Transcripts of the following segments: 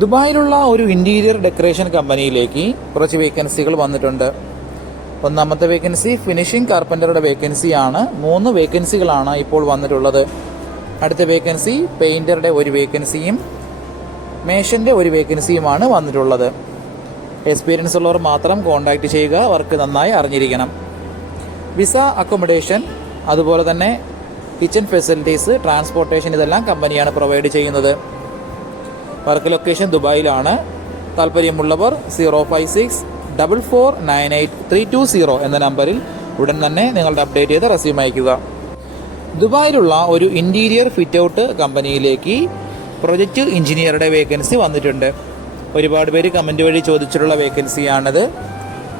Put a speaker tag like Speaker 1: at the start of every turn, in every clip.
Speaker 1: ദുബായിലുള്ള ഒരു interior decoration കമ്പനിയിലേക്ക് കുറച്ച് വേക്കൻസികൾ വന്നിട്ടുണ്ട്. ഒന്നാമത്തെ വേക്കൻസി ഫിനിഷിംഗ് കാർപ്പന്ററുടെ വേക്കൻസിയാണ്. മൂന്ന് വേക്കൻസികളാണ് ഇപ്പോൾ വന്നിട്ടുള്ളത്. അടുത്ത വേക്കൻസി പെയിന്ററുടെ ഒരു വേക്കൻസിയും മേഷന്റെ ഒരു വേക്കൻസിയുമാണ് വന്നിട്ടുള്ളത്. എക്സ്പീരിയൻസ് ഉള്ളവർ മാത്രം കോൺടാക്റ്റ് ചെയ്യുക വർക്ക് നന്നായി അറിഞ്ഞിരിക്കണം. വിസ അക്കോമഡേഷൻ അതുപോലെ തന്നെ കിച്ചൺ ഫെസിലിറ്റീസ് ട്രാൻസ്പോർട്ടേഷൻ ഇതെല്ലാം കമ്പനിയാണ് പ്രൊവൈഡ് ചെയ്യുന്നത്. വർക്ക് ലൊക്കേഷൻ ദുബായിലാണ്. താല്പര്യമുള്ളവർ zero five six double four nine eight three two zero എന്ന നമ്പറിൽ ഉടൻ തന്നെ നിങ്ങളുടെ അപ്ഡേറ്റ് ചെയ്ത് റെസ്യൂം അയക്കുക ദുബായിലുള്ള ഒരു ഇന്റീരിയർ ഫിറ്റ് ഔട്ട് കമ്പനിയിലേക്ക് പ്രൊജക്റ്റ് എഞ്ചിനീയറുടെ വേക്കൻസി വന്നിട്ടുണ്ട്. ഒരുപാട് പേര് കമന്റ് വഴി ചോദിച്ചിട്ടുള്ള വേക്കൻസിയാണത്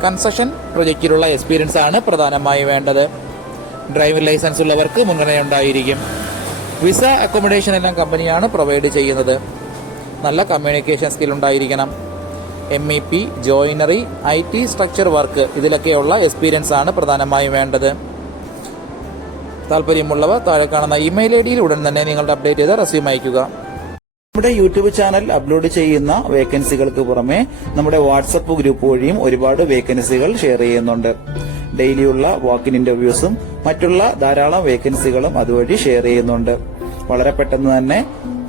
Speaker 1: കൺസ്ട്രക്ഷൻ പ്രൊജക്റ്റിലുള്ള എക്സ്പീരിയൻസ് ആണ് പ്രധാനമായി വേണ്ടത്. ഡ്രൈവിംഗ് ലൈസൻസ് ഉള്ളവർക്ക് മുൻഗണന ഉണ്ടായിരിക്കും വിസ അക്കോമഡേഷൻ എല്ലാം കമ്പനിയാണ് പ്രൊവൈഡ് ചെയ്യുന്നത്. നല്ല കമ്മ്യൂണിക്കേഷൻ സ്കിൽ ഉണ്ടായിരിക്കണം. M E P joinery I T structure work ഇതിലൊക്കെയുള്ള experience ആണ് പ്രധാനമായും വേണ്ടത്. താല്പര്യമുള്ളവർ താഴെ കാണുന്ന ഇമെയിൽ ഐ ഡിയിൽ ഉടൻ തന്നെ നിങ്ങളുടെ അപ്ഡേറ്റ് ചെയ്ത് റെസ്യൂം അയക്കുക നമ്മുടെ യൂട്യൂബ് ചാനൽ അപ്ലോഡ് ചെയ്യുന്ന വേക്കൻസികൾക്ക് പുറമെ നമ്മുടെ വാട്സപ്പ് ഗ്രൂപ്പ് വഴിയും ഒരുപാട് വേക്കൻസികൾ ഷെയർ ചെയ്യുന്നുണ്ട്. ഡെയിലിയുള്ള വാക്കിൻ ഇന്റർവ്യൂസും മറ്റുള്ള ധാരാളം വേക്കൻസികളും അതുവഴി ഷെയർ ചെയ്യുന്നുണ്ട്. വളരെ പെട്ടെന്ന് തന്നെ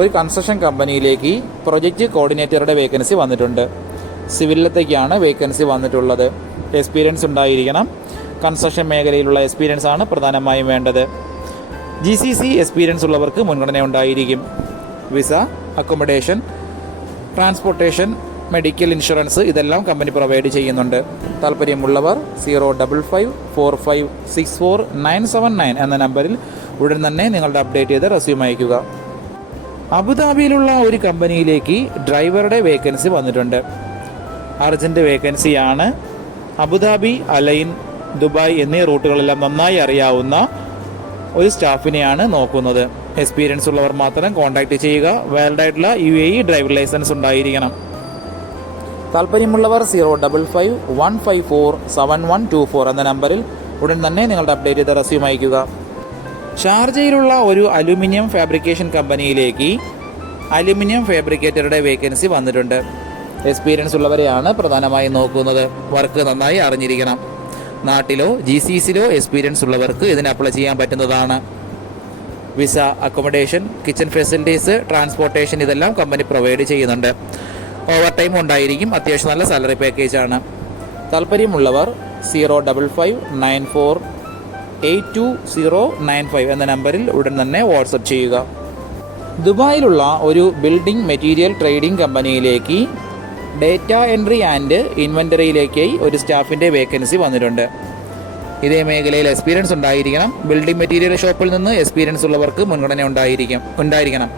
Speaker 1: ഒരു കൺസ്ട്രക്ഷൻ കമ്പനിയിലേക്ക് പ്രൊജക്റ്റ് കോർഡിനേറ്ററുടെ വേക്കൻസി വന്നിട്ടുണ്ട്. സിവിലിലത്തേക്കാണ് വേക്കൻസി വന്നിട്ടുള്ളത്. എക്സ്പീരിയൻസ് ഉണ്ടായിരിക്കണം. കൺസ്ട്രക്ഷൻ മേഖലയിലുള്ള എക്സ്പീരിയൻസ് ആണ് പ്രധാനമായും വേണ്ടത്. ജി സി സി എക്സ്പീരിയൻസ് ഉള്ളവർക്ക് മുൻഗണന ഉണ്ടായിരിക്കും. Visa accommodation transportation medical insurance ഇതെല്ലാം കമ്പനി പ്രൊവൈഡ് ചെയ്യുന്നുണ്ട്. താല്പര്യമുള്ളവർ zero double five four five six four nine seven nine എന്ന നമ്പറിൽ ഉടൻ തന്നെ നിങ്ങളുടെ അപ്ഡേറ്റ് ചെയ്ത് റെസ്യൂം അയക്കുക അബുദാബിയിലുള്ള ഒരു കമ്പനിയിലേക്ക് ഡ്രൈവറുടെ വേക്കൻസി വന്നിട്ടുണ്ട്. അർജന്റ് വേക്കൻസിയാണ് അബുദാബി അലൈൻ ദുബായ് എന്നീ റൂട്ടുകളെല്ലാം നന്നായി അറിയാവുന്ന ഒരു സ്റ്റാഫിനെയാണ് നോക്കുന്നത്. എക്സ്പീരിയൻസ് ഉള്ളവർ മാത്രം കോൺടാക്ട് ചെയ്യുക. വാലിഡ് ആയിട്ടുള്ള U A E driving licence ഉണ്ടായിരിക്കണം. താല്പര്യമുള്ളവർ zero double five one five four seven one two four എന്ന നമ്പറിൽ ഉടൻ തന്നെ നിങ്ങളുടെ അപ്ഡേറ്റ് ചെയ്ത റെസ്യൂം അയക്കുക ഷാർജയിലുള്ള ഒരു അലുമിനിയം ഫാബ്രിക്കേഷൻ കമ്പനിയിലേക്ക് അലുമിനിയം ഫാബ്രിക്കേറ്ററുടെ വേക്കൻസി വന്നിട്ടുണ്ട്. എക്സ്പീരിയൻസ് ഉള്ളവരെയാണ് പ്രധാനമായും നോക്കുന്നത്. വർക്ക് നന്നായി അറിഞ്ഞിരിക്കണം. നാട്ടിലോ ജി സി സിയിലോ എക്സ്പീരിയൻസ് ഉള്ളവർക്ക് ഇതിന് അപ്ലൈ ചെയ്യാൻ പറ്റുന്നതാണ്. Visa accommodation kitchen facilities transportation ഇതെല്ലാം കമ്പനി പ്രൊവൈഡ് ചെയ്യുന്നുണ്ട്. ഓവർ ടൈം ഉണ്ടായിരിക്കും. അത്യാവശ്യം നല്ല സാലറി പാക്കേജാണ് താല്പര്യമുള്ളവർ zero double five nine four eight two zero nine five എന്ന നമ്പറിൽ ഉടൻ തന്നെ വാട്സപ്പ് ചെയ്യുക. ദുബായിലുള്ള ഒരു ബിൽഡിംഗ് മെറ്റീരിയൽ ട്രേഡിംഗ് കമ്പനിയിലേക്ക് ഡേറ്റ എൻട്രി ആൻഡ് ഇൻവെന്ററിയിലേക്ക് ഒരു സ്റ്റാഫിന്റെ വേക്കൻസി വന്നിട്ടുണ്ട്. ഇതേ മേഖലയിൽ എക്സ്പീരിയൻസ് ഉണ്ടായിരിക്കണം. ബിൽഡിംഗ് മെറ്റീരിയൽ ഷോപ്പിൽ നിന്ന് എക്സ്പീരിയൻസ് ഉള്ളവർക്ക് മുൻഗണന ഉണ്ടായിരിക്കും ഉണ്ടായിരിക്കണം.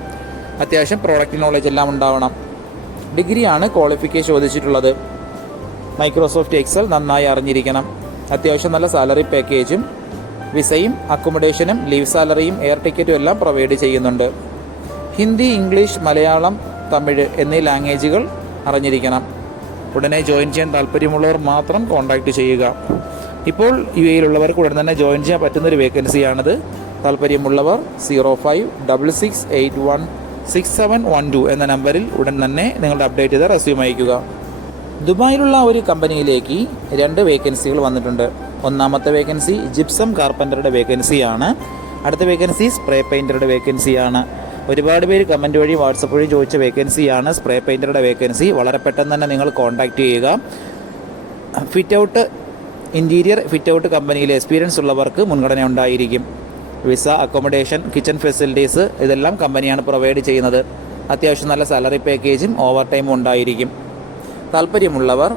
Speaker 1: അത്യാവശ്യം പ്രോഡക്റ്റ് നോളജ് എല്ലാം ഉണ്ടാവണം. ഡിഗ്രിയാണ് ക്വാളിഫിക്കേഷൻ ചോദിച്ചിട്ടുള്ളത്. മൈക്രോസോഫ്റ്റ് എക്സൽ നന്നായി അറിഞ്ഞിരിക്കണം. അത്യാവശ്യം നല്ല സാലറി പാക്കേജും വിസയും അക്കോമഡേഷനും ലീവ് സാലറിയും എയർ ടിക്കറ്റും എല്ലാം പ്രൊവൈഡ് ചെയ്യുന്നുണ്ട്. ഹിന്ദി ഇംഗ്ലീഷ് മലയാളം തമിഴ് എന്നീ ലാംഗ്വേജുകൾ അറിഞ്ഞിരിക്കണം. ഉടനെ ജോയിൻ ചെയ്യാൻ താല്പര്യമുള്ളവർ മാത്രം കോൺടാക്റ്റ് ചെയ്യുക. ഇപ്പോൾ യു എയിലുള്ളവർക്ക് ഉടൻ തന്നെ ജോയിൻ ചെയ്യാൻ പറ്റുന്നൊരു വേക്കൻസിയാണിത്. താല്പര്യമുള്ളവർ zero five double six eight one six seven one two എന്ന നമ്പറിൽ ഉടൻ തന്നെ നിങ്ങളുടെ അപ്ഡേറ്റ് ചെയ്ത റെസ്യൂം അയക്കുക ദുബായിലുള്ള ഒരു കമ്പനിയിലേക്ക് രണ്ട് വേക്കൻസികൾ വന്നിട്ടുണ്ട്. ഒന്നാമത്തെ വേക്കൻസി ജിപ്സം കാർപ്പന്ററുടെ വേക്കൻസിയാണ്. അടുത്ത വേക്കൻസി സ്പ്രേ പെയിന്ററുടെ വേക്കൻസിയാണ്. ഒരുപാട് പേര് കമന്റ് വഴി വാട്സപ്പ് വഴി ചോദിച്ച വേക്കൻസിയാണ് സ്പ്രേ പെയിന്ററുടെ വേക്കൻസി. വളരെ പെട്ടെന്ന് തന്നെ നിങ്ങൾ കോൺടാക്റ്റ് ചെയ്യുക. Fit out interior fit out കമ്പനിയിൽ എക്സ്പീരിയൻസ് ഉള്ളവർക്ക് മുൻഗണന ഉണ്ടായിരിക്കും. വിസ അക്കോമഡേഷൻ കിച്ചൺ ഫെസിലിറ്റീസ് ഇതെല്ലാം കമ്പനിയാണ് പ്രൊവൈഡ് ചെയ്യുന്നത്. അത്യാവശ്യം നല്ല സാലറി പാക്കേജും ഓവർ ടൈമും ഉണ്ടായിരിക്കും. താല്പര്യമുള്ളവർ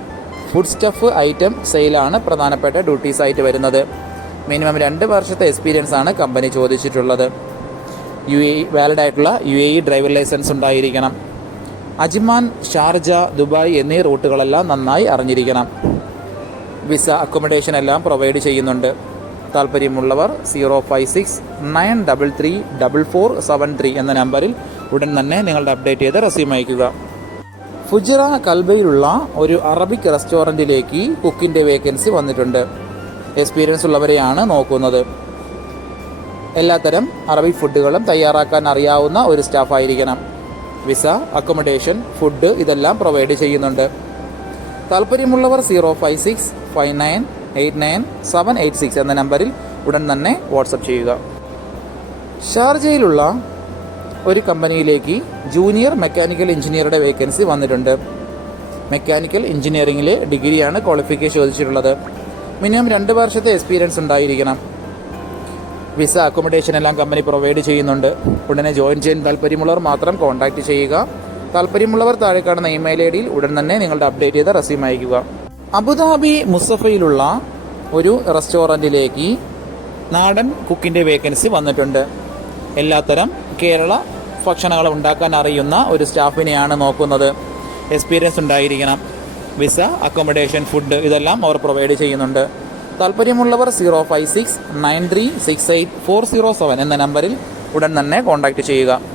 Speaker 1: ഫുഡ് സ്റ്റഫ് ഐറ്റം സെയിലാണ് പ്രധാനപ്പെട്ട ഡ്യൂട്ടീസ് ആയിട്ട് വരുന്നത്. മിനിമം രണ്ട് വർഷത്തെ എക്സ്പീരിയൻസ് ആണ് കമ്പനി ചോദിച്ചിട്ടുള്ളത്. യു എ വാലിഡ് ആയിട്ടുള്ള U A E driver licence ഉണ്ടായിരിക്കണം. അജിമാൻ ഷാർജ ദുബായ് എന്നീ റൂട്ടുകളെല്ലാം നന്നായി അറിഞ്ഞിരിക്കണം. വിസ അക്കോമഡേഷൻ എല്ലാം പ്രൊവൈഡ് ചെയ്യുന്നുണ്ട്. താല്പര്യമുള്ളവർ zero five six nine double three double four seven three എന്ന നമ്പറിൽ ഉടൻ തന്നെ നിങ്ങളുടെ അപ്ഡേറ്റ് ചെയ്ത് റെസ്യൂം അയക്കുക ഫുജിറ കൽബയിലുള്ള ഒരു അറബിക് റെസ്റ്റോറന്റിലേക്ക് കുക്കിന്റെ വേക്കൻസി വന്നിട്ടുണ്ട്. എക്സ്പീരിയൻസ് ഉള്ളവരെയാണ് നോക്കുന്നത്. എല്ലാത്തരം അറബിക് ഫുഡുകളും തയ്യാറാക്കാൻ അറിയാവുന്ന ഒരു സ്റ്റാഫായിരിക്കണം വിസ അക്കോമഡേഷൻ ഫുഡ് ഇതെല്ലാം പ്രൊവൈഡ് ചെയ്യുന്നുണ്ട്. താല്പര്യമുള്ളവർ zero five six five nine eight nine seven eight six എന്ന നമ്പറിൽ ഉടൻ തന്നെ വാട്സപ്പ് ചെയ്യുക. ഷാർജയിലുള്ള ഒരു കമ്പനിയിലേക്ക് ജൂനിയർ മെക്കാനിക്കൽ എഞ്ചിനീയറുടെ വേക്കൻസി വന്നിട്ടുണ്ട്. മെക്കാനിക്കൽ എഞ്ചിനീയറിംഗിലെ ഡിഗ്രിയാണ് ക്വാളിഫിക്കേഷൻ ചോദിച്ചിട്ടുള്ളത്. മിനിമം രണ്ട് വർഷത്തെ എക്സ്പീരിയൻസ് ഉണ്ടായിരിക്കണം. വിസ അക്കോമഡേഷൻ എല്ലാം കമ്പനി പ്രൊവൈഡ് ചെയ്യുന്നുണ്ട്. ഉടനെ ജോയിൻ ചെയ്യാൻ താല്പര്യമുള്ളവർ മാത്രം കോൺടാക്റ്റ് ചെയ്യുക. താല്പര്യമുള്ളവർ താഴെ കാണുന്ന ഇമെയിൽ ഐ ഡിയിൽ ഉടൻ തന്നെ നിങ്ങളുടെ അപ്ഡേറ്റ് ചെയ്ത റെസ്യൂം അയക്കുക അബുദാബി മുസഫയിലുള്ള ഒരു റെസ്റ്റോറന്റിലേക്ക് നാടൻ കുക്കിന്റെ വേക്കൻസി വന്നിട്ടുണ്ട്. എല്ലാത്തരം കേരള ഭക്ഷണങ്ങൾ ഉണ്ടാക്കാൻ അറിയുന്ന ഒരു സ്റ്റാഫിനെയാണ് നോക്കുന്നത്. എക്സ്പീരിയൻസ് ഉണ്ടായിരിക്കണം. വിസ അക്കോമഡേഷൻ ഫുഡ് ഇതെല്ലാം അവർ പ്രൊവൈഡ് ചെയ്യുന്നുണ്ട്. താല്പര്യമുള്ളവർ zero five six nine three six eight four zero seven എന്ന നമ്പറിൽ ഉടൻ തന്നെ കോൺടാക്റ്റ് ചെയ്യുക.